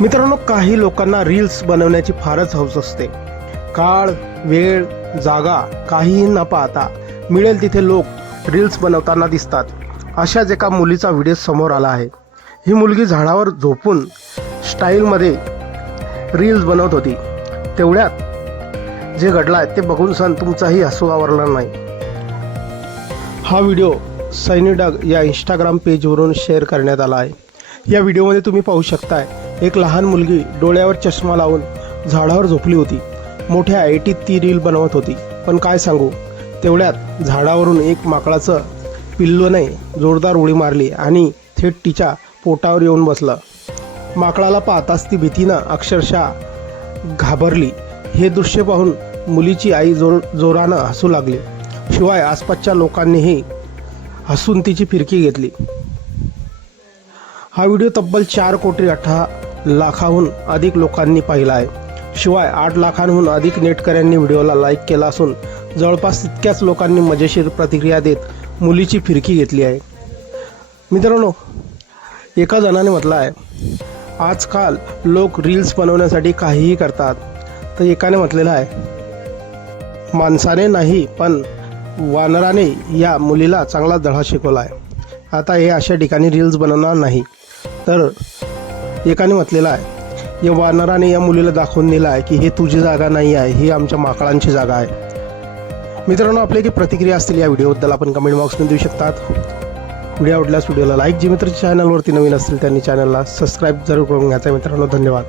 मित्रांनो, काही लोकांना रील्स बनवण्याची फारच हौस असते. काळ, वेळ, जागा काहीही न पाहता मिळेल तिथे लोक रील्स बनवताना दिसतात. अशाच एका मुलीचा व्हिडिओ समोर आला आहे. ही मुलगी झाडावर झोपून स्टाईलमध्ये रील्स बनवत होती. तेवढ्यात जे घडलं आहे ते बघून तुमचाही हसू आवरणार नाही. हा व्हिडिओ सैनी डग या इंस्टाग्राम पेजवरून शेअर करण्यात आला आहे. या व्हिडिओमध्ये तुम्ही पाहू शकताय, एक लहान मुलगी डोळ्यावर चष्मा लावून झाडावर झोपली होती. मोठ्या ऐटीत ती रील बनवत होती. पण काय सांगू, तेवढ्यात झाडावरून एक माकडाचं पिल्लूने जोरदार उडी मारली आणि थेट तिच्या पोटावर येऊन बसलं. माकडाला पाहताच ती भीतीनं अक्षरशः घाबरली. हे दृश्य पाहून मुलीची आई जोरानं हसू लागली. शिवाय आसपासच्या लोकांनीही हसून तिची फिरकी घेतली. हा व्हिडिओ तब्बल 4,18 लाखाहून अधिक लोकांनी पाहिला आहे. शिवाय 8 लाखांहून अधिक नेटकऱ्यांनी व्हिडिओला लाईक केला असून जवळपास तितक्याच लोकांनी मजेशीर प्रतिक्रिया देत मुलीची फिरकी घेतली आहे. मित्रांनो, एका जणाने म्हटलं आहे, आजकाल लोक रील्स बनवण्यासाठी काहीही करतात. तर एकाने म्हटलेलं आहे, माणसाने नाही पण वानराने या मुलीला चांगला धडा शिकवला आहे. आता हे अशा ठिकाणी रील्स बनवणार नाही. तर एकाने म्हटलेलं आहे, या वानराने या मुलीला दाखवून दिलं आहे की हे तुझी जागा नाही आहे, ही आमच्या माकडांची जागा आहे. मित्रांनो, आपली जी प्रतिक्रिया असतील या व्हिडिओबद्दल आपण कमेंट बॉक्समध्ये देऊ शकतात. व्हिडिओ आवडल्यास व्हिडिओला लाईक, जे मित्र चॅनलवरती नवीन असतील त्यांनी चॅनलला सबस्क्राईब जरूर करून घ्यायचा. मित्रांनो, धन्यवाद.